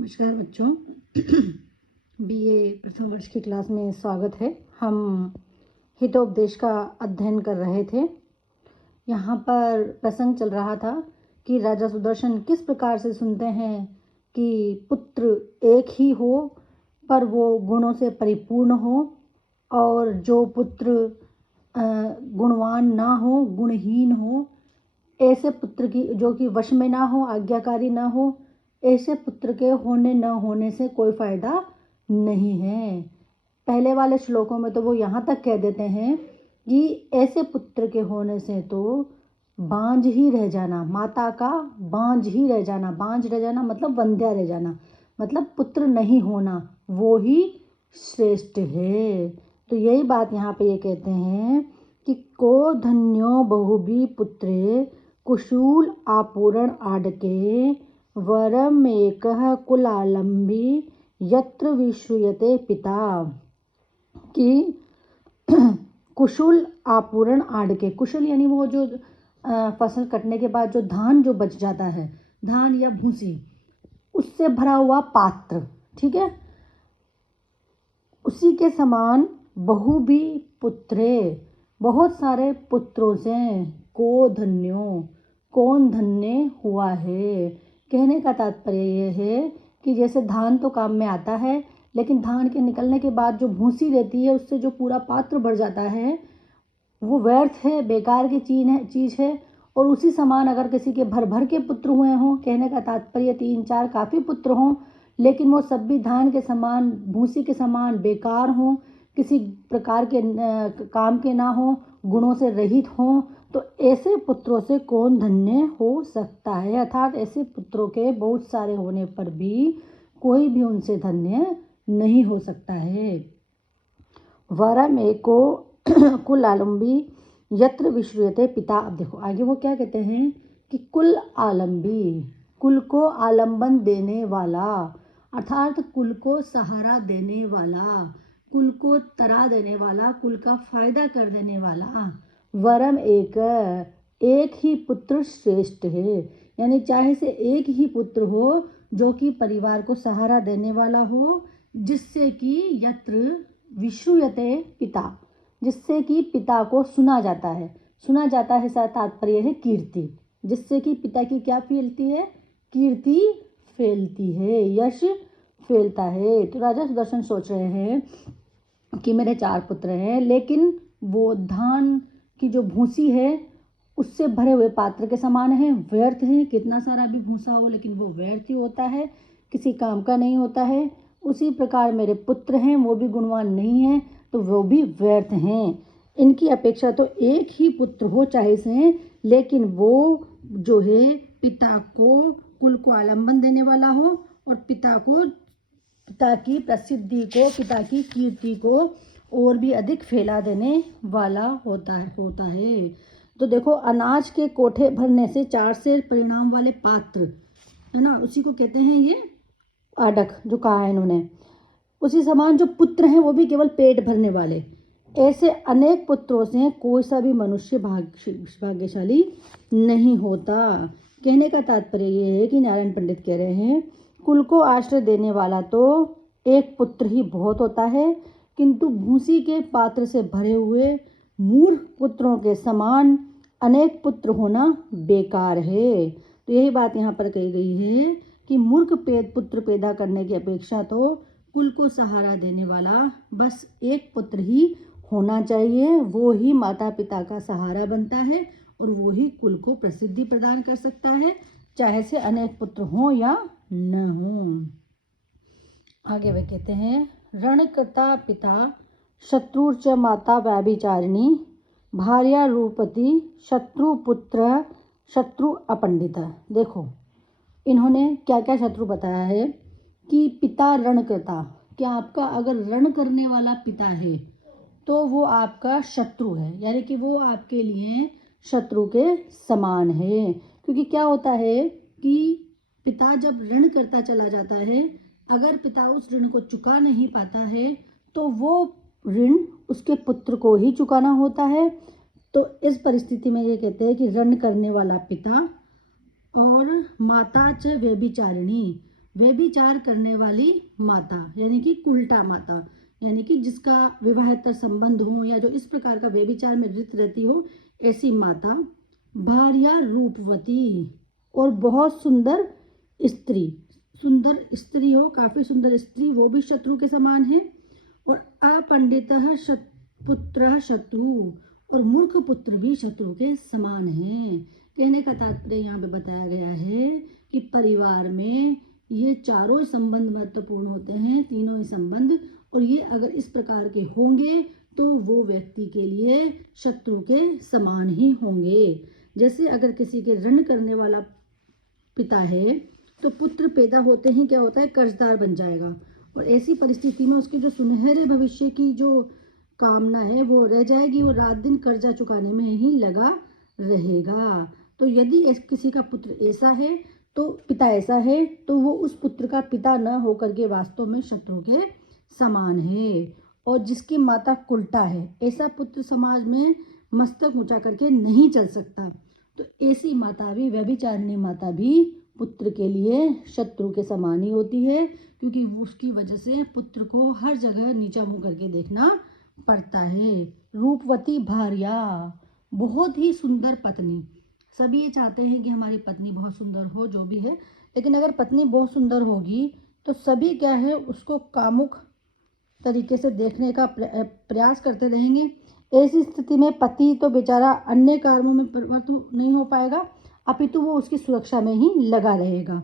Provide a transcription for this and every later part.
नमस्कार बच्चों। बीए प्रथम वर्ष की क्लास में स्वागत है। हम हितोपदेश का अध्ययन कर रहे थे। यहाँ पर प्रसंग चल रहा था कि राजा सुदर्शन किस प्रकार से सुनते हैं कि पुत्र एक ही हो पर वो गुणों से परिपूर्ण हो, और जो पुत्र गुणवान ना हो, गुणहीन हो, ऐसे पुत्र की जो कि वश में ना हो, आज्ञाकारी ना हो, ऐसे पुत्र के होने न होने से कोई फायदा नहीं है। पहले वाले श्लोकों में तो वो यहाँ तक कह देते हैं कि ऐसे पुत्र के होने से तो बांझ ही रह जाना, माता का बांझ ही रह जाना, बांझ रह जाना मतलब वंध्या रह जाना, मतलब पुत्र नहीं होना, वो ही श्रेष्ठ है। तो यही बात यहाँ पे ये कहते हैं कि को धन्यो बहुबी पुत्रे कुशूल आपूरण आडके वरम एकः कुलालंबी यत्र विश्रूयते पिता। कि कुशल आपूरण आडके, कुशल यानी वो जो फसल कटने के बाद जो धान जो बच जाता है, धान या भूसी, उससे भरा हुआ पात्र, ठीक है, उसी के समान बहु भी पुत्रे, बहुत सारे पुत्रों से, को धन्यो, कौन धन्य हुआ है। कहने का तात्पर्य यह है कि जैसे धान तो काम में आता है, लेकिन धान के निकलने के बाद जो भूसी रहती है उससे जो पूरा पात्र भर जाता है वो व्यर्थ है, बेकार की चीज़ है। और उसी समान अगर किसी के भर भर के पुत्र हुए हों, कहने का तात्पर्य 3-4 काफ़ी पुत्र हों, लेकिन वो सब भी धान के समान, भूसी के समान बेकार हों, किसी प्रकार के काम के ना हों, गुणों से रहित हों, तो ऐसे पुत्रों से कौन धन्य हो सकता है। अर्थात ऐसे पुत्रों के बहुत सारे होने पर भी कोई भी उनसे धन्य नहीं हो सकता है। वरम एको कुल आलंबी यत्र विश्रूयते पिता। अब देखो आगे वो क्या कहते हैं कि कुल आलंबी, कुल को आलंबन देने वाला, अर्थात कुल को सहारा देने वाला, कुल को तरा देने वाला, कुल का फायदा कर देने वाला। वरम एक ही पुत्र श्रेष्ठ है, यानी चाहे से एक ही पुत्र हो जो कि परिवार को सहारा देने वाला हो, जिससे कि यत्र विश्रूयते पिता, जिससे कि पिता को सुना जाता है। सुना जाता है सा तात्पर्य है कीर्ति, जिससे कि पिता की क्या फैलती है, कीर्ति फैलती है, यश फैलता है। तो राजा सुदर्शन सोच रहे हैं कि मेरे 4 पुत्र हैं, लेकिन वो धान की जो भूसी है उससे भरे हुए पात्र के समान है, व्यर्थ है। कितना सारा भी भूसा हो लेकिन वो व्यर्थ ही होता है, किसी काम का नहीं होता है। उसी प्रकार मेरे पुत्र हैं, वो भी गुणवान नहीं हैं, तो वो भी व्यर्थ हैं। इनकी अपेक्षा तो एक ही पुत्र हो चाहे से, लेकिन वो जो है पिता को, कुल को आलंबन देने वाला हो, और पिता की प्रसिद्धि को, पिता की कीर्ति को और भी अधिक फैला देने वाला होता है। तो देखो, अनाज के कोठे भरने से 4 से परिणाम वाले पात्र है ना, उसी को कहते हैं ये आडक, जो कहा है इन्होंने। उसी समान जो पुत्र हैं वो भी केवल पेट भरने वाले। ऐसे अनेक पुत्रों से कोई सा भी मनुष्य भाग्यशाली नहीं होता। कहने का तात्पर्य ये है कि नारायण पंडित कह रहे हैं, कुल को आश्रय देने वाला तो एक पुत्र ही बहुत होता है, किंतु भूसी के पात्र से भरे हुए मूर्ख पुत्रों के समान अनेक पुत्र होना बेकार है। तो यही बात यहाँ पर कही गई है कि मूर्ख पुत्र पैदा करने की अपेक्षा तो कुल को सहारा देने वाला बस एक पुत्र ही होना चाहिए। वो ही माता पिता का सहारा बनता है और वो ही कुल को प्रसिद्धि प्रदान कर सकता है, चाहे से अनेक पुत्र हों या न हों। आगे वे कहते हैं, रणकृता पिता शत्रुर्च माता व्यभिचारिणी भार्या रूपति शत्रुपुत्र शत्रु अपंडित। देखो इन्होंने क्या क्या शत्रु बताया है कि पिता रणकृता, कि आपका अगर रण करने वाला पिता है तो वो आपका शत्रु है, यानी कि वो आपके लिए शत्रु के समान है। क्योंकि क्या होता है कि पिता जब ऋण करता चला जाता है, अगर पिता उस ऋण को चुका नहीं पाता है तो वो ऋण उसके पुत्र को ही चुकाना होता है। तो इस परिस्थिति में ये कहते हैं कि ऋण करने वाला पिता और माता च व्यभिचारिणी, व्यभिचार करने वाली माता यानी कि कुल्टा माता, यानी कि जिसका विवाहेतर संबंध हो या जो इस प्रकार का व्यभिचार में लिप्त रहती हो, ऐसी माता। भार्या रूपवती, और बहुत सुंदर स्त्री, सुंदर स्त्री हो, काफी सुंदर स्त्री, वो भी शत्रु के समान है। और अपंडितः पुत्र शत्रु, और मूर्ख पुत्र भी शत्रु के समान है। कहने का तात्पर्य यहाँ पे बताया गया है कि परिवार में ये चारों संबंध महत्वपूर्ण होते हैं, तीनों ही संबंध, और ये अगर इस प्रकार के होंगे तो वो व्यक्ति के लिए शत्रु के समान ही होंगे। जैसे अगर किसी के ऋण करने वाला पिता है तो पुत्र पैदा होते ही क्या होता है, कर्जदार बन जाएगा, और ऐसी परिस्थिति में उसके जो सुनहरे भविष्य की जो कामना है वो रह जाएगी, वो रात दिन कर्जा चुकाने में ही लगा रहेगा। तो यदि किसी का पुत्र ऐसा है तो पिता ऐसा है तो वो उस पुत्र का पिता न होकर के वास्तव में शत्रु के समान है। और जिसकी माता कुल्टा है, ऐसा पुत्र समाज में मस्तक ऊंचा करके नहीं चल सकता। तो ऐसी माता भी, व्यभिचारिणी माता भी पुत्र के लिए शत्रु के समान ही होती है, क्योंकि उसकी वजह से पुत्र को हर जगह नीचा मुंह करके देखना पड़ता है। रूपवती भार्या, बहुत ही सुंदर पत्नी। सभी ये चाहते हैं कि हमारी पत्नी बहुत सुंदर हो, जो भी है, लेकिन अगर पत्नी बहुत सुंदर होगी तो सभी क्या है, उसको कामुक तरीके से देखने का प्रयास करते रहेंगे। ऐसी स्थिति में पति तो बेचारा अन्य कार्यों में प्रवृत्त नहीं हो पाएगा, अपितु वो उसकी सुरक्षा में ही लगा रहेगा।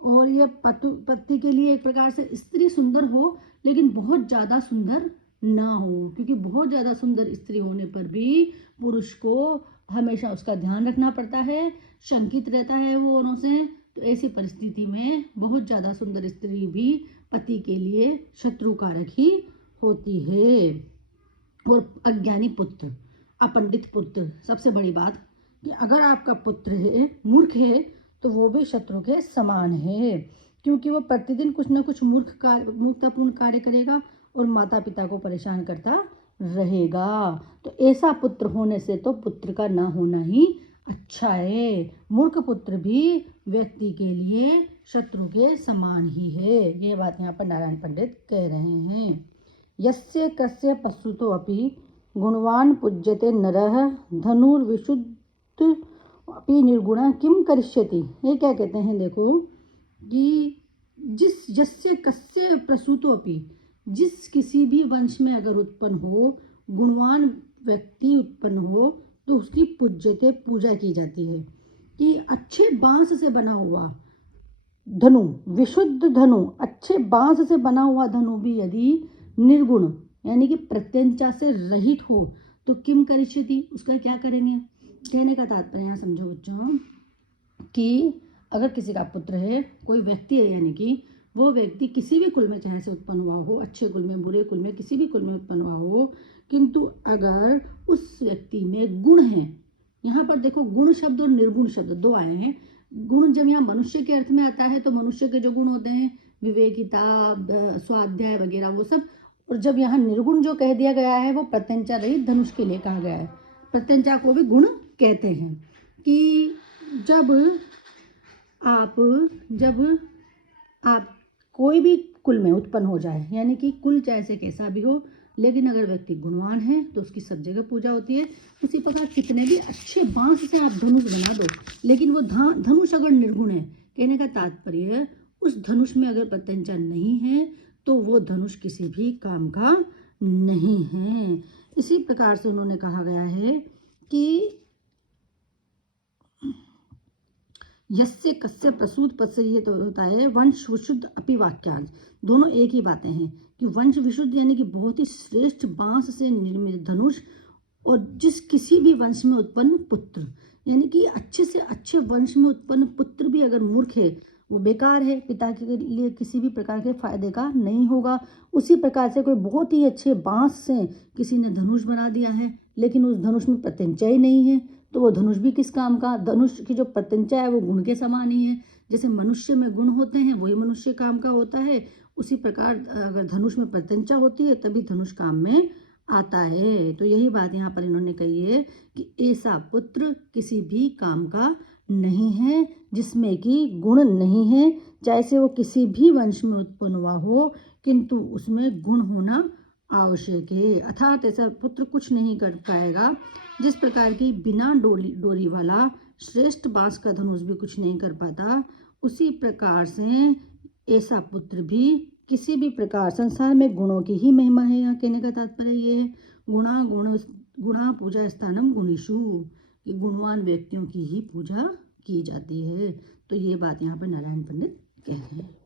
और ये पति के लिए एक प्रकार से स्त्री सुंदर हो लेकिन बहुत ज़्यादा सुंदर ना हो, क्योंकि बहुत ज़्यादा सुंदर स्त्री होने पर भी पुरुष को हमेशा उसका ध्यान रखना पड़ता है, शंकित रहता है वो औरों से। तो ऐसी परिस्थिति में बहुत ज़्यादा सुंदर स्त्री भी पति के लिए शत्रुकारक ही होती है। और अज्ञानी पुत्र, अपंडित पुत्र, सबसे बड़ी बात कि अगर आपका पुत्र है मूर्ख है तो वो भी शत्रु के समान है, क्योंकि वो प्रतिदिन कुछ न कुछ मूर्खतापूर्ण कार्य करेगा और माता पिता को परेशान करता रहेगा। तो ऐसा पुत्र होने से तो पुत्र का ना होना ही अच्छा है। मूर्ख पुत्र भी व्यक्ति के लिए शत्रु के समान ही है। ये बात यहाँ पर नारायण पंडित कह रहे हैं। यस्य कस्य पशुतो अपि गुणवान पूज्यते नरः धनुर्विशुद्ध अपि निर्गुण किम करिष्यति। ये क्या कहते हैं, देखो कि जिस यस्य कस्य प्रसूतो अपि, जिस किसी भी वंश में अगर उत्पन्न हो, गुणवान व्यक्ति उत्पन्न हो तो उसकी पूज्यते, पूजा की जाती है। कि अच्छे बांस से बना हुआ धनु, विशुद्ध धनु, अच्छे बांस से बना हुआ धनु भी यदि निर्गुण यानी कि प्रत्यंचा से रहित हो तो किम करिष्यति, उसका क्या करेंगे। कहने का तात्पर्य यहाँ समझो बच्चों कि अगर किसी का पुत्र है, कोई व्यक्ति है, यानी कि वो व्यक्ति किसी भी कुल में चाहे से उत्पन्न हुआ हो, अच्छे कुल में, बुरे कुल में, किसी भी कुल में उत्पन्न हुआ हो, किंतु अगर उस व्यक्ति में गुण है, यहाँ पर देखो गुण शब्द और निर्गुण शब्द दो आए हैं। गुण जब यहाँ मनुष्य के अर्थ में आता है तो मनुष्य के जो गुण होते हैं, विवेकिता, स्वाध्याय वगैरह, वो सब। और जब यहाँ निर्गुण जो कह दिया गया है वो प्रत्यंचा रहित धनुष के लिए कहा गया है। प्रत्यंचा को भी गुण कहते हैं। कि जब आप कोई भी कुल में उत्पन्न हो जाए, यानी कि कुल चाहे से कैसा भी हो, लेकिन अगर व्यक्ति गुणवान है तो उसकी सब जगह पूजा होती है। उसी प्रकार कितने भी अच्छे बांस से आप धनुष बना दो, लेकिन वो धनुष अगर निर्गुण है, कहने का तात्पर्य उस धनुष में अगर प्रत्यंचा नहीं है तो वो धनुष किसी भी काम का नहीं है। इसी प्रकार से उन्होंने कहा गया है कि यस्य कस्य प्रसूत पद से ये तो होता है वंश विशुद्ध अपि वाक्यांश, दोनों एक ही बातें हैं। कि वंश विशुद्ध यानी कि बहुत ही श्रेष्ठ बांस से निर्मित धनुष, और जिस किसी भी वंश में उत्पन्न पुत्र, यानी कि अच्छे से अच्छे वंश में उत्पन्न पुत्र भी अगर मूर्ख है वो बेकार है, पिता के लिए किसी भी प्रकार के फायदे का नहीं होगा। उसी प्रकार से कोई बहुत ही अच्छे बांस से किसी ने धनुष बना दिया है लेकिन उस धनुष में प्रत्यंचा ही नहीं है तो वो धनुष भी किस काम का। धनुष की जो प्रत्यंचा है वो गुण के समान ही है। जैसे मनुष्य में गुण होते हैं वही मनुष्य काम का होता है, उसी प्रकार अगर धनुष में प्रत्यंचा होती है तभी धनुष काम में आता है। तो यही बात यहाँ पर इन्होंने कही है कि ऐसा पुत्र किसी भी काम का नहीं है जिसमें कि गुण नहीं है, चाहे से वो किसी भी वंश में उत्पन्न हुआ हो, किंतु उसमें गुण होना आवश्यक है। अर्थात ऐसा पुत्र कुछ नहीं कर पाएगा जिस प्रकार की बिना डोरी वाला श्रेष्ठ बांस का धनुष भी कुछ नहीं कर पाता, उसी प्रकार से ऐसा पुत्र भी किसी भी प्रकार संसार में गुणों की ही महिमा है। यहाँ कहने का तात्पर्य ये है, गुणा पूजा स्थानम गुणीषु, कि गुणवान व्यक्तियों की ही पूजा की जाती है। तो ये बात यहाँ पर नारायण पंडित कह रहे हैं।